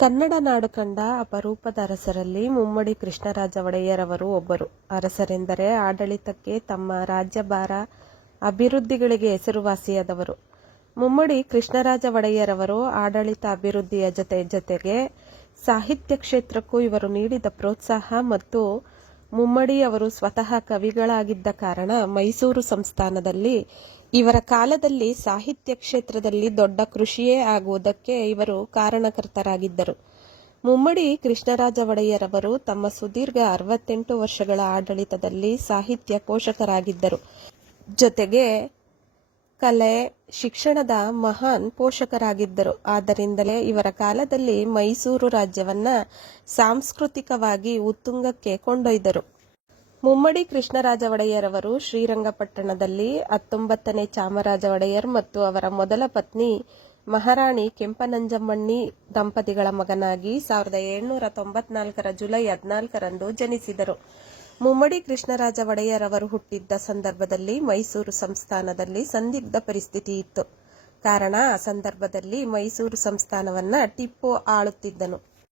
ಕನ್ನಡ ನಾಡು ಕಂಡ ಅಪರೂಪದ ಅರಸರಲ್ಲಿ ಮುಮ್ಮಡಿ ಕೃಷ್ಣರಾಜ ಒಡೆಯರವರು ಒಬ್ಬರು. ಅರಸರೆಂದರೆ ಆಡಳಿತಕ್ಕೆ, ತಮ್ಮ ರಾಜ್ಯಭಾರ, ಅಭಿವೃದ್ಧಿಗಳಿಗೆ ಹೆಸರುವಾಸಿಯಾದವರು. ಮುಮ್ಮಡಿ ಕೃಷ್ಣರಾಜ ಒಡೆಯರವರು ಆಡಳಿತ ಅಭಿವೃದ್ಧಿಯ ಜೊತೆಗೆ ಸಾಹಿತ್ಯ ಕ್ಷೇತ್ರಕ್ಕೂ ಇವರು ನೀಡಿದ ಪ್ರೋತ್ಸಾಹ ಮತ್ತು ಮುಮ್ಮಡಿ ಅವರು ಸ್ವತಃ ಕವಿಗಳಾಗಿದ್ದ ಕಾರಣ ಮೈಸೂರು ಸಂಸ್ಥಾನದಲ್ಲಿ ಇವರ ಕಾಲದಲ್ಲಿ ಸಾಹಿತ್ಯ ಕ್ಷೇತ್ರದಲ್ಲಿ ದೊಡ್ಡ ಕೃಷಿಯೇ ಆಗುವುದಕ್ಕೆ ಇವರು ಕಾರಣಕರ್ತರಾಗಿದ್ದರು. ಮುಮ್ಮಡಿ ಕೃಷ್ಣರಾಜ ಒಡೆಯರವರು ತಮ್ಮ ಸುದೀರ್ಘ 68 ವರ್ಷಗಳ ಆಡಳಿತದಲ್ಲಿ ಸಾಹಿತ್ಯ ಪೋಷಕರಾಗಿದ್ದರು. ಜೊತೆಗೆ ಕಲೆ, ಶಿಕ್ಷಣದ ಮಹಾನ್ ಪೋಷಕರಾಗಿದ್ದರು. ಆದ್ದರಿಂದಲೇ ಇವರ ಕಾಲದಲ್ಲಿ ಮೈಸೂರು ರಾಜ್ಯವನ್ನ ಸಾಂಸ್ಕೃತಿಕವಾಗಿ ಉತ್ತುಂಗಕ್ಕೆ ಕೊಂಡೊಯ್ದರು. ಮುಮ್ಮಡಿ ಕೃಷ್ಣರಾಜ ಒಡೆಯರವರು ಶ್ರೀರಂಗಪಟ್ಟಣದಲ್ಲಿ 19ನೇ ಚಾಮರಾಜ ಒಡೆಯರ್ ಮತ್ತು ಅವರ ಮೊದಲ ಪತ್ನಿ ಮಹಾರಾಣಿ ಕೆಂಪನಂಜಮ್ಮಣ್ಣಿ ದಂಪತಿಗಳ ಮಗನಾಗಿ 1794 ಜುಲೈ 14ರಂದು ಜನಿಸಿದರು. ಮುಮ್ಮಡಿ ಕೃಷ್ಣರಾಜ ಒಡೆಯರವರು ಹುಟ್ಟಿದ್ದ ಸಂದರ್ಭದಲ್ಲಿ ಮೈಸೂರು ಸಂಸ್ಥಾನದಲ್ಲಿ ಸಂದಿಗ್ಧ ಪರಿಸ್ಥಿತಿ ಇತ್ತು. ಕಾರಣ, ಆ ಸಂದರ್ಭದಲ್ಲಿ ಮೈಸೂರು ಸಂಸ್ಥಾನವನ್ನ ಟಿಪ್ಪು ಆಳುತ್ತಿದ್ದನು.